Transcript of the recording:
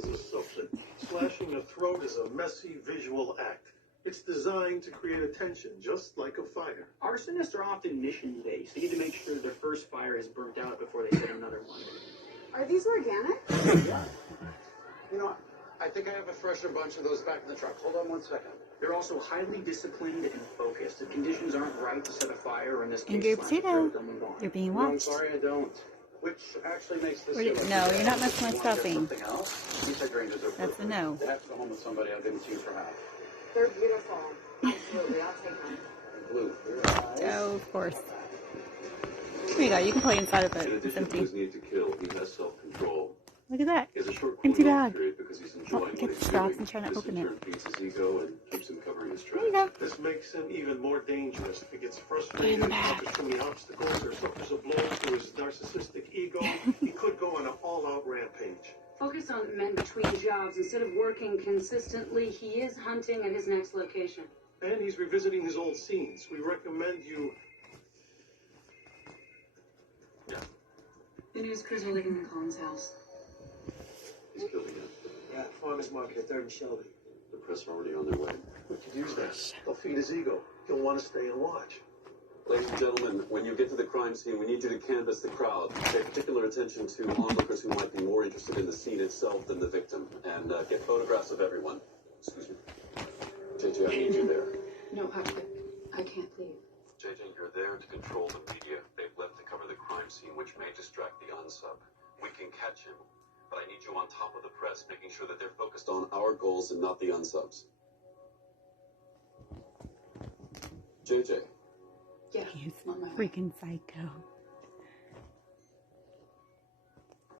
kills a substance. Slashing a throat is a messy visual act. It's designed to create attention, just like a fire. Arsonists are often mission-based. They need to make sure their first fire is burnt out before they hit another one. Are these organic? Yeah. You know, I think I have a fresher bunch of those back in the truck. Hold on 1 second. They're also highly disciplined and focused. If conditions aren't right to set a fire, or in this In case, group slash a throat, two, they'll move on. you're being No, I'm watched. sorry, I don't. Which actually makes this... No, you're not messing with stuffing. Something else? These hydrangeas are That's a perfect. no. They have to go home with somebody I didn't see for half. They're beautiful. Absolutely, I'll take them. Blue. Oh, of course. Here you go. You can play inside of it. In It's addition to empty. his need to kill, he has self-control. Look at that. He has a short Empty cooling off bag. period because he's Oh, enjoying get what the he's straps doing. and try to This open in it. turn feeds his ego and keeps him covering his There you tracks. go. This makes him even more dangerous. If he gets Get in frustrated, the bag. encounters too many obstacles, or suffers a blow to his narcissistic ego, he could go on an all-out rampage. Focus on men between jobs. Instead of working consistently, he is hunting at his next location. And he's revisiting his old scenes. We recommend you... The news crews are leaving the Collins house. He's building it. Yeah, farmer's market at 3rd and Shelby. The press are already on their way. We could use that. They'll feed his ego. He'll want to stay and watch. Ladies and gentlemen, when you get to the crime scene, we need you to canvass the crowd. Pay particular attention to onlookers who might be more interested in the scene itself than the victim. And get photographs of everyone. Excuse me. JJ, I need you there. No, I can't leave. JJ, you're there to control the media. They've left to cover the crime scene, which may distract the unsub. We can catch him, but I need you on top of the press, making sure that they're focused on our goals and not the unsubs. JJ. Yeah, He's on my way. freaking psycho.